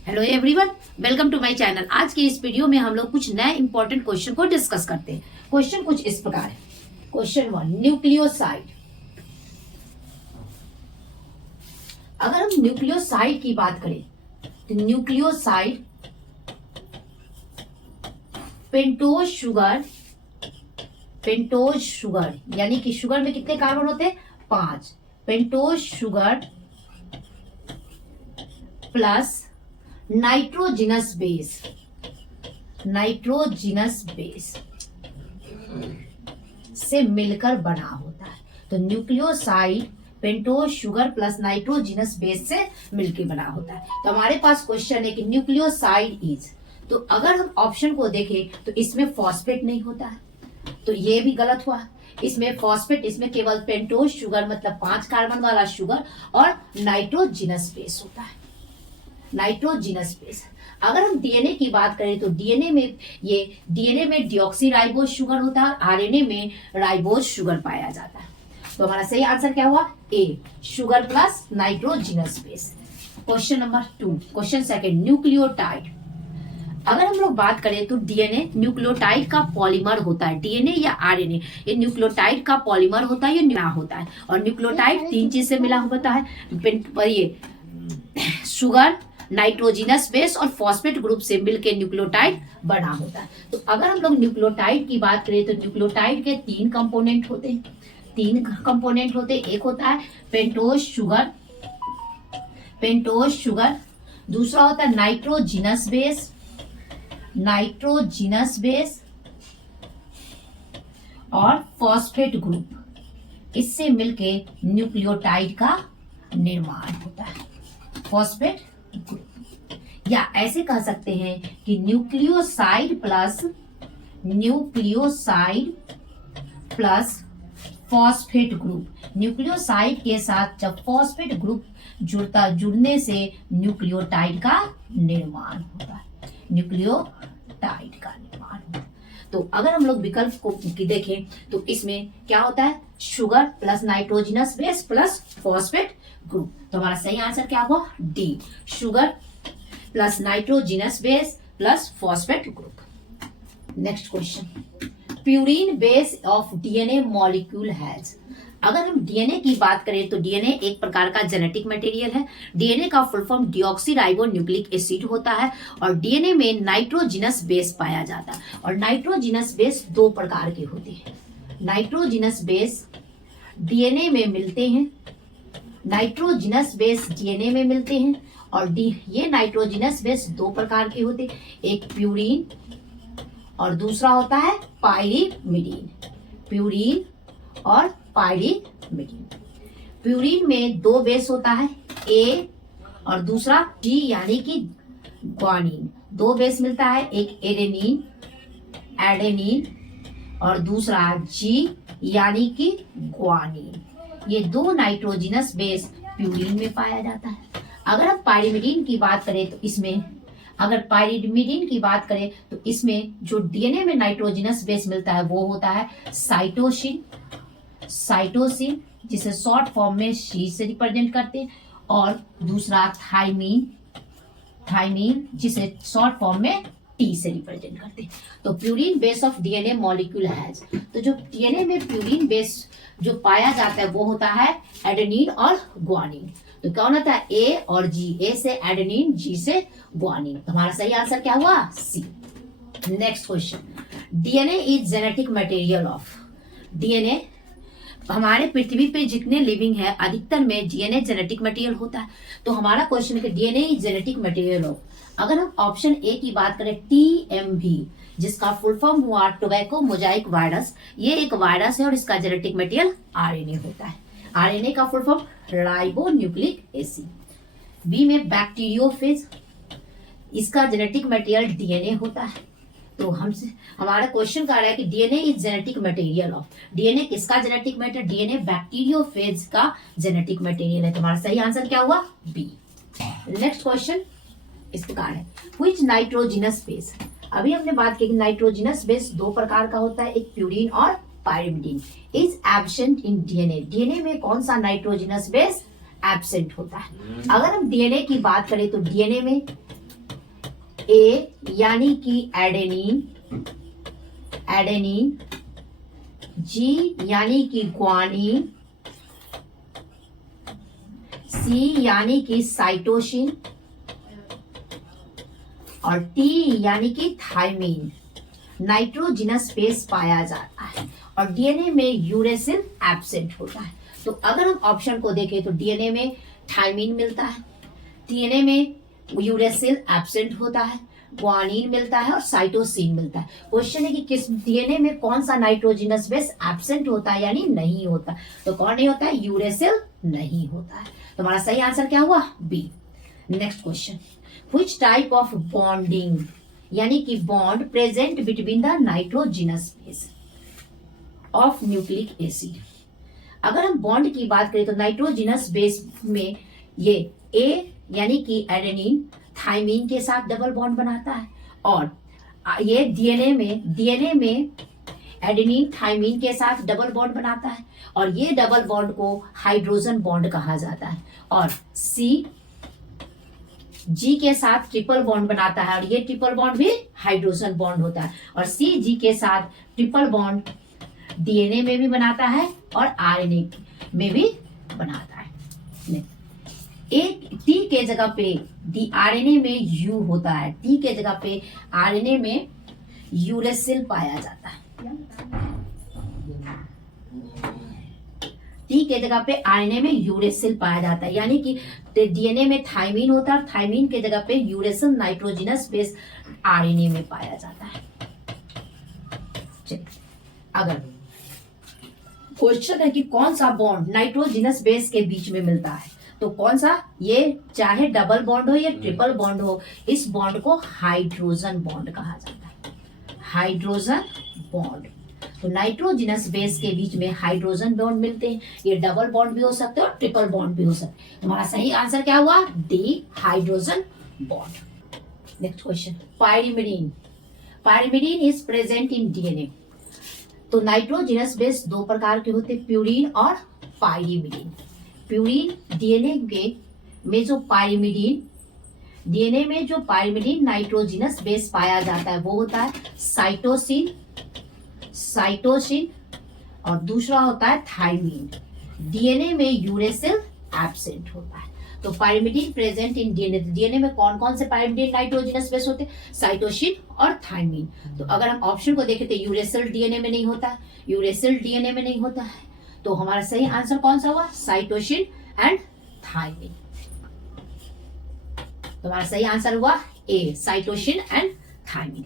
Hello everyone, welcome to my channel. आज के इस वीडियो में हम लोग कुछ नए इंपॉर्टेंट क्वेश्चन को डिस्कस करते हैं। क्वेश्चन कुछ इस प्रकार है। Question 1, nucleoside. अगर हम न्यूक्लियोसाइड की बात करें तो न्यूक्लियोसाइड पेंटोज शुगर यानी कि शुगर में कितने कार्बन होते हैं? 5। Pentose sugar plus nitrogenous base से मिलकर बना होता है। तो nucleoside pentose sugar plus nitrogenous base से मिलकर बना होता है। तो हमारे पास क्वेश्चन है कि न्यूक्लियोसाइड इज, तो अगर हम ऑप्शन को देखें तो इसमें फॉस्फेट नहीं होता है, तो ये भी गलत हुआ। इसमें फॉस्फेट, इसमें केवल पेंटोज शुगर मतलब 5 कार्बन वाला शुगर और नाइट्रोजिनस बेस होता है। Nitrogenous base. अगर हम डीएनए की बात करें तो डीएनए में डिऑक्सीराइबोज शुगर होता है, आरएनए में राइबोज शुगर पाया जाता है। तो हमारा सही आंसर क्या हुआ? A, sugar plus nitrogenous base. Question number 2, question second, nucleotide. अगर हम लोग बात करें तो डीएनए न्यूक्लियोटाइड का पॉलीमर होता है। डीएनए या आरएनए ये न्यूक्लियोटाइड का पॉलीमर होता है, ये मिला होता है। और न्यूक्लियोटाइड 3 चीज से मिला होता है, ये शुगर, नाइट्रोजिनस बेस और फॉस्फेट ग्रुप से मिलकर न्यूक्लियोटाइड बना होता है। तो अगर हम लोग न्यूक्लियोटाइड की बात करें तो न्यूक्लियोटाइड के 3 कंपोनेंट होते हैं। एक होता है पेंटोज शुगर, दूसरा होता है नाइट्रोजिनस बेस और फॉस्फेट ग्रुप। इससे मिलके न्यूक्लियोटाइड का निर्माण होता है, फॉस्फेट ग्रुप। या ऐसे कह सकते हैं कि nucleoside plus phosphate group. Nucleoside के साथ जब फॉस्फेट ग्रुप जुड़ने से न्यूक्लियोटाइड का निर्माण होता है। तो अगर हम लोग विकल्प को देखें तो इसमें क्या होता है? Sugar plus nitrogenous base plus phosphate group. तो हमारा सही आंसर क्या हुआ? D, sugar plus nitrogenous base plus phosphate group. Next question, purine base of DNA molecule has. अगर हम डीएनए की बात करें तो डीएनए एक प्रकार का जेनेटिक मटेरियल है। डीएनए का full form deoxyribo nucleic acid होता है और डीएनए में नाइट्रोजिनस बेस पाया जाता है। और नाइट्रोजिनस बेस 2 प्रकार के होते हैं। नाइट्रोजिनस बेस डीएनए में मिलते हैं, और ये नाइट्रोजिनस बेस 2 प्रकार के होते हैं, एक प्यूरिन और दूसरा होता है पाइरिमिडीन। प्यूरिन में 2 बेस होता है, ए और दूसरा जी यानी कि ग्वानिन। 2 बेस मिलता है, एक एडेनिन और दूसरा जी यानी कि ग्वानिन। ये 2 नाइट्रोजिनस बेस प्यूरिन में पाया जाता है। अगर हम पाइरिमिडीन की बात करें तो इसमें जो डीएनए में नाइट्रोजिनस बेस मिलता है वो होता है साइटोसिन, जिसे शॉर्ट फॉर्म में सी से रिप्रेजेंट करते हैं, और दूसरा थाइमीन जिसे शॉर्ट फॉर्म में टी से रिप्रेजेंट करते हैं। तो purine base of DNA molecule has, तो जो डीएनए में प्यूरिन बेस जो पाया जाता है वो होता है एडेनिन और ग्वानिन। तो कौन होता है? ए और जी। ए से एडेनिन, जी से ग्वानिन। तो हमारा सही आंसर क्या हुआ? C. Next question, DNA is genetic material of. DNA हमारे पृथ्वी पे जितने लिविंग है अधिकतर में डीएनए जेनेटिक मटेरियल होता है। तो हमारा क्वेश्चन है कि DNA is genetic material of. अगर हम ऑप्शन ए की बात करें, टीएमवी जिसका फुल फॉर्म हुआ टोबैको मोजाइक वायरस, ये एक वायरस है और इसका जेनेटिक मटेरियल आरएनए होता है। आरएनए का full form ribonucleic acid. B में बैक्टीरियोफेज, इसका जेनेटिक मटेरियल डीएनए होता है। तो हमारा क्वेश्चन कह रहा है कि DNA is genetic material of. DNA किसका जेनेटिक मटेरियल? डीएनए बैक्टीरियोफेज का जेनेटिक मटेरियल है। तुम्हारा सही आंसर क्या हुआ? बी। नेक्स्ट क्वेश्चन इस प्रकार है, व्हिच नाइट्रोजिनस बेस। अभी हमने बात की कि नाइट्रोजिनस बेस 2 प्रकार का होता है, एक प्यूरिन और pyrimidine. Is absent in DNA. DNA में कौन सा नाइट्रोजिनस बेस एब्सेंट होता है? अगर हम डीएनए की बात करें तो डीएनए में ए यानी कि एडेनिन, एडेनिन, जी यानी कि ग्वानिन, सी यानी कि साइटोसिन और टी यानी कि थायमीन नाइट्रोजिनस बेस पाया जाता है और डीएनए में यूरेसिल एब्सेंट होता है। तो अगर हम ऑप्शन को देखें तो डीएनए में थायमीन मिलता है, डीएनए में यूरेसिल एब्सेंट होता है, ग्वानिन मिलता है और साइटोसिन मिलता है। क्वेश्चन है कि किस डीएनए में कौन सा नाइट्रोजिनस बेस एब्सेंट होता है यानी नहीं होता। तो कौन नहीं होता है? यूरेसिल नहीं होता है। तो हमारा सही आंसर क्या हुआ? B. Next question, which type of bonding यानी कि bond present between the nitrogenous base of nucleic acid. अगर हम बॉन्ड की बात करें तो नाइट्रोजिनस बेस में ये ए यानी कि एडेनिन थायमीन के साथ डबल बॉन्ड बनाता है और ये डीएनए में एडेनिन थायमीन के साथ डबल बॉन्ड बनाता है और ये डबल बॉन्ड को हाइड्रोजन बॉन्ड कहा जाता है। और सी जी के साथ ट्रिपल बॉन्ड बनाता है और ये ट्रिपल बॉन्ड भी हाइड्रोजन बॉन्ड होता है और सी जी के साथ ट्रिपल बॉन्ड डीएनए में भी बनाता है और आरएनए में भी बनाता है। एक टी के जगह पे डी आरएनए में यू होता है, टी के जगह पे आरएनए में यूरेसिल पाया जाता है, टी के जगह पे आरएनए में यूरेसिल पाया जाता है यानी कि डीएनए में थायमीन होता है, थायमीन के जगह पे यूरेसिल नाइट्रोजिनस बेस आरएनए में पाया जाता है। अगर क्वेश्चन है कि कौन सा बॉन्ड नाइट्रोजिनस बेस के बीच में मिलता है तो कौन सा, ये चाहे डबल बॉन्ड हो या ट्रिपल बॉन्ड हो, इस बॉन्ड को हाइड्रोजन बॉन्ड कहा जाता है, हाइड्रोजन बॉन्ड। तो नाइट्रोजिनस बेस के बीच में हाइड्रोजन बॉन्ड मिलते हैं, ये डबल बॉन्ड भी हो सकते हैं और ट्रिपल बॉन्ड भी हो सकते हैं। हमारा सही आंसर क्या हुआ? D, hydrogen bond. Next question, pyrimidine. Pyrimidine is present in DNA. तो नाइट्रोजिनस बेस दो प्रकार के होते हैं, प्यूरीन और पायरिमिडीन। प्यूरीन डीएनए में जो पायरिमिडीन, डीएनए में जो पायरिमिडीन नाइट्रोजिनस बेस पाया जाता है वो होता है साइटोसिन, साइटोसिन और दूसरा होता है थायमीन। डीएनए में यूरेसिल एब्सेंट होता है। तो pyrimidine present in DNA, DNA में कौन कौन से पायरिमिडीन नाइट्रोजिनस बेस होते हैं? साइटोसिन और थायमीन। तो अगर हम ऑप्शन को देखें तो यूरेसिल डीएनए में नहीं होता, यूरेसिल डीएनए में नहीं होता है। तो हमारा सही आंसर कौन सा हुआ? Cytosine and thymine. तो हमारा सही आंसर हुआ A, cytosine and thymine.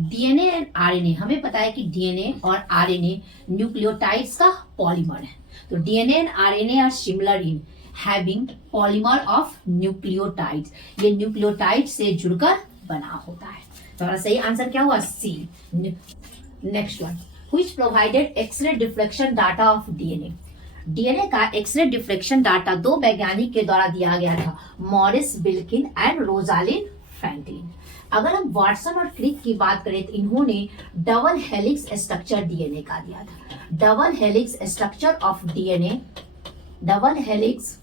DNA and RNA, हमें पता है कि डीएनए और आरएनए न्यूक्लियोटाइड्स का पॉलीमर है। तो DNA and RNA are similar in having polymer of nucleotides, ये न्यूक्लियोटाइड से जुड़कर बना होता है। तो हमारा सही आंसर क्या हुआ? C. Next one, which provided X-ray deflection data of DNA. DNA का एक्सरे डिफ्लेक्शन डाटा दो वैज्ञानिक के द्वारा दिया गया था, Maurice Wilkins and Rosalind Franklin. अगर हम वाटसन और क्रिक की बात करें तो इन्होंने डबल हेलिक्स स्ट्रक्चर डीएनए का दिया था। Double helix structure of DNA, double helix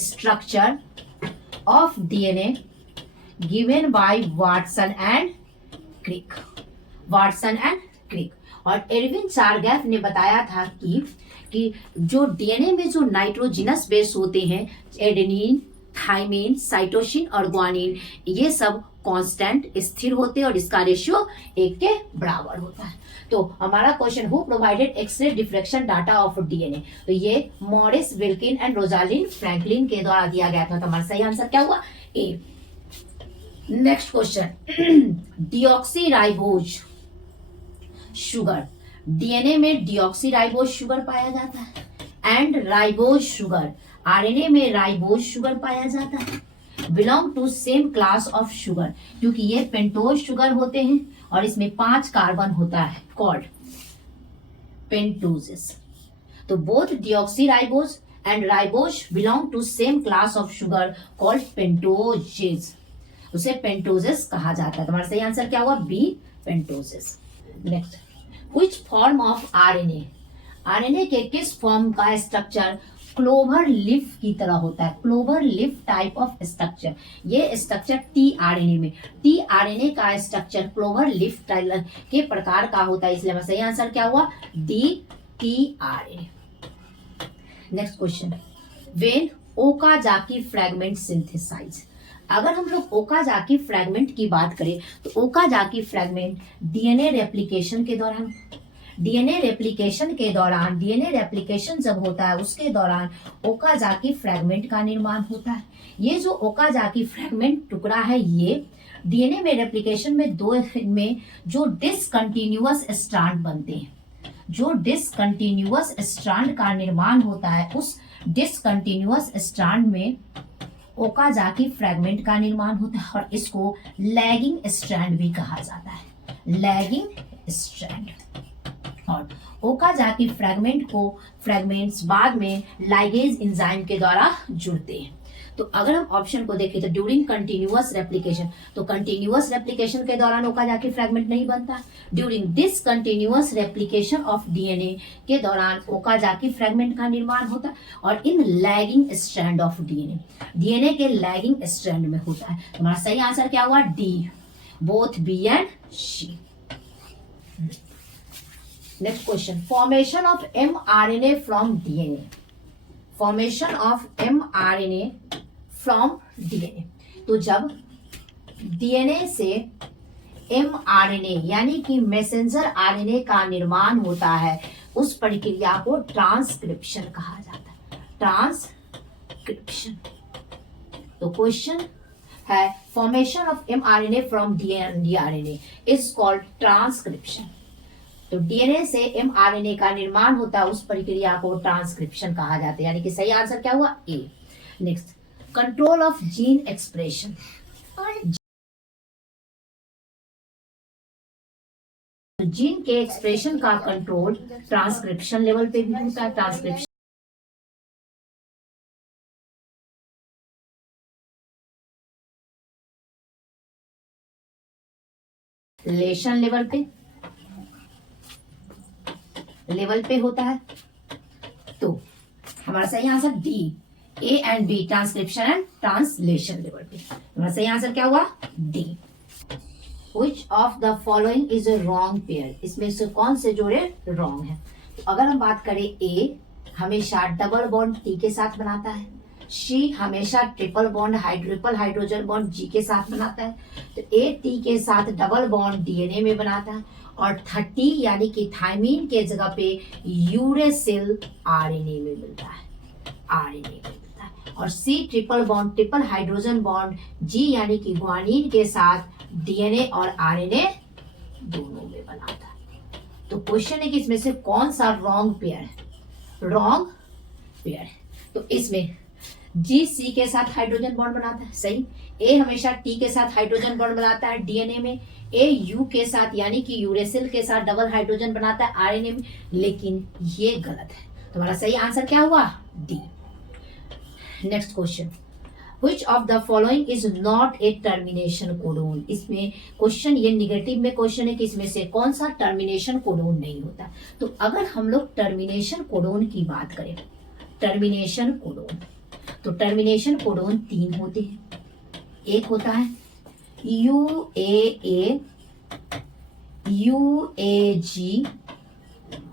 structure of DNA given by Watson and Crick, Watson and Crick. और एडविन चारगैफ ने बताया था कि जो डीएनए में जो नाइट्रोजिनस बेस होते हैं, एडेनिन, थायमीन, साइटोसिन और ग्वानिन, ये सब कांस्टेंट स्थिर होते हैं और इसका रेशियो 1 के बराबर होता है। तो हमारा question, who provided X ray diffraction data of DNA, तो ये Maurice Wilkins and Rosalind Franklin के द्वारा दिया गया था। तो हमारा सही आंसर क्या हुआ? A. Next question, deoxyribose sugar. DNA में डिऑक्सीराइबोज शुगर पाया जाता है एंड राइबोज शुगर, आरएनए में राइबोज शुगर पाया जाता है। Belong to same class of sugar, क्योंकि ये पेंटोज शुगर होते हैं और इसमें 5 कार्बन होता है, कॉल्ड पेंटोजेस। तो both deoxyribose and ribose belong to same class of sugar called pentoses, उसे पेंटोजेस कहा जाता है। तुम्हारा सही आंसर क्या हुआ? B, pentoses. Next, which form of RNA, RNA के किस फॉर्म का स्ट्रक्चर क्लोवर लीफ की तरह होता है, clover leaf type of structure. ये स्ट्रक्चर टीआरएनए में, टीआरएनए का स्ट्रक्चर क्लोवर लीफ टाइप के प्रकार का होता है, इसलिए हमारा सही आंसर क्या हुआ, D tRNA. Next question, when Okazaki fragment synthesize. अगर हम लोग ओकाजाकी फ्रैगमेंट की बात करें तो ओकाजाकी फ्रैगमेंट डीएनए रेप्लिकेशन के दौरान, डीएनए रेप्लिकेशन जब होता है उसके दौरान ओकाजाकी फ्रैगमेंट का निर्माण होता है। ये जो ओकाजाकी फ्रैगमेंट टुकड़ा है, ये डीएनए में रेप्लिकेशन में जो डिसकंटिन्यूअस स्ट्रैंड बनते हैं, जो डिसकंटिन्यूअस स्ट्रैंड का निर्माण होता है, उस डिसकंटिन्यूअस स्ट्रैंड में ओकाजाकी फ्रैगमेंट का निर्माण होता है और इसको लैगिंग स्ट्रैंड भी कहा जाता है, लैगिंग स्ट्रैंड। और ओकाजाकी फ्रैगमेंट्स बाद में लाइगेज एंजाइम के द्वारा जुड़ते हैं। तो अगर हम ऑप्शन को देखें तो ड्यूरिंग कंटिन्यूअस रेप्लिकेशन, तो कंटिन्यूअस रेप्लिकेशन के दौरान ओकाजाकी फ्रैगमेंट नहीं बनता। During discontinuous replication of DNA के दौरान ओकाजाकी फ्रैगमेंट का निर्माण होता है और in lagging strand of DNA के लैगिंग स्ट्रैंड में होता है। हमारा सही आंसर क्या हुआ, D, both B and C. Next question, formation of mRNA from DNA, formation of mRNA from DNA. तो जब डीएनए से mRNA यानी कि मैसेंजर आरएनए का निर्माण होता है, उस प्रक्रिया को ट्रांसक्रिप्शन कहा जाता है, ट्रांसक्रिप्शन। तो क्वेश्चन है formation of mRNA from DRNA is called transcription. तो डीएनए से mRNA का निर्माण होता है, उस प्रक्रिया को ट्रांसक्रिप्शन कहा जाता है, यानी कि सही आंसर क्या हुआ, A. Next, control of gene expression. Gene के एक्सप्रेशन का कंट्रोल ट्रांसक्रिप्शन लेवल पे भी होता है, ट्रांसक्रिप्शन लेशन लेवल पे होता है। तो हमारा सही answer D, A and B, transcription and translation level पे। हमारा सही आंसर क्या हुआ, D. Which of the following is a wrong pair? इसमें से कौन से जोड़े रॉन्ग है? तो अगर हम बात करें, ए हमेशा डबल बॉन्ड टी के साथ बनाता है, सी हमेशा triple bond triple hydrogen bond G के साथ बनाता है, तो ए टी के साथ डबल बॉन्ड डीएनए में बनाता है, और 30 यानी कि थायमीन के जगह पे यूरेसिल आरएनए में मिलता है, आरएनए में मिलता है, और C triple bond triple hydrogen bond G यानी कि ग्वानिन के साथ डीएनए और आरएनए दोनों में बनाता है। तो क्वेश्चन है कि इसमें से कौन सा रॉन्ग पेयर है, रॉन्ग पेयर है। तो इसमें जी सी के साथ हाइड्रोजन बॉन्ड बनाता है, सही। ए हमेशा टी के साथ हाइड्रोजन बॉन्ड बनाता है डीएनए में, ए यू के साथ यानी कि यूरेसिल के साथ डबल हाइड्रोजन बनाता है आरएनए में, लेकिन ये गलत है। तो हमारा सही आंसर क्या हुआ, D. Next question, Which of the following is not a termination codon? इसमें क्वेश्चन ये निगेटिव में क्वेश्चन है कि इसमें से कौन सा टर्मिनेशन कोडोन नहीं होता। तो अगर हम लोग टर्मिनेशन कोडोन की बात करें, टर्मिनेशन कोडोन, तो टर्मिनेशन कोडोन 3 होते हैं। एक होता है UAA, UAG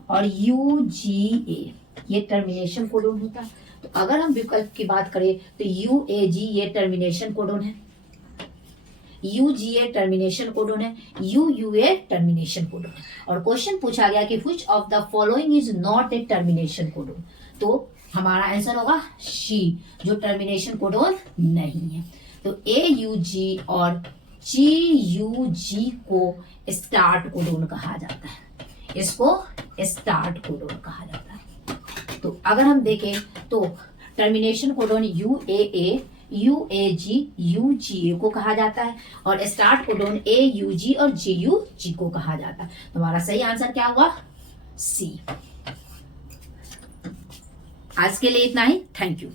और UGA, ये टर्मिनेशन कोडोन होता है। तो अगर हम विकल्प की बात करें तो UAG ये टर्मिनेशन कोडोन है, UGA टर्मिनेशन कोडोन है, UUA टर्मिनेशन कोडोन है। और क्वेश्चन पूछा गया कि which of the following is not a termination codon, तो हमारा आंसर होगा सी, जो टर्मिनेशन कोडोन नहीं है। तो AUG और GUG को स्टार्ट कोडोन कहा जाता है, इसको स्टार्ट कोडोन कहा जाता है। तो अगर हम देखें तो termination codon UAA, UAG, UGA को कहा जाता है, और स्टार्ट कोडोन AUG और GUG को कहा जाता है। तो हमारा सही आंसर क्या हुआ, सी। आज के लिए इतना ही, थैंक यू।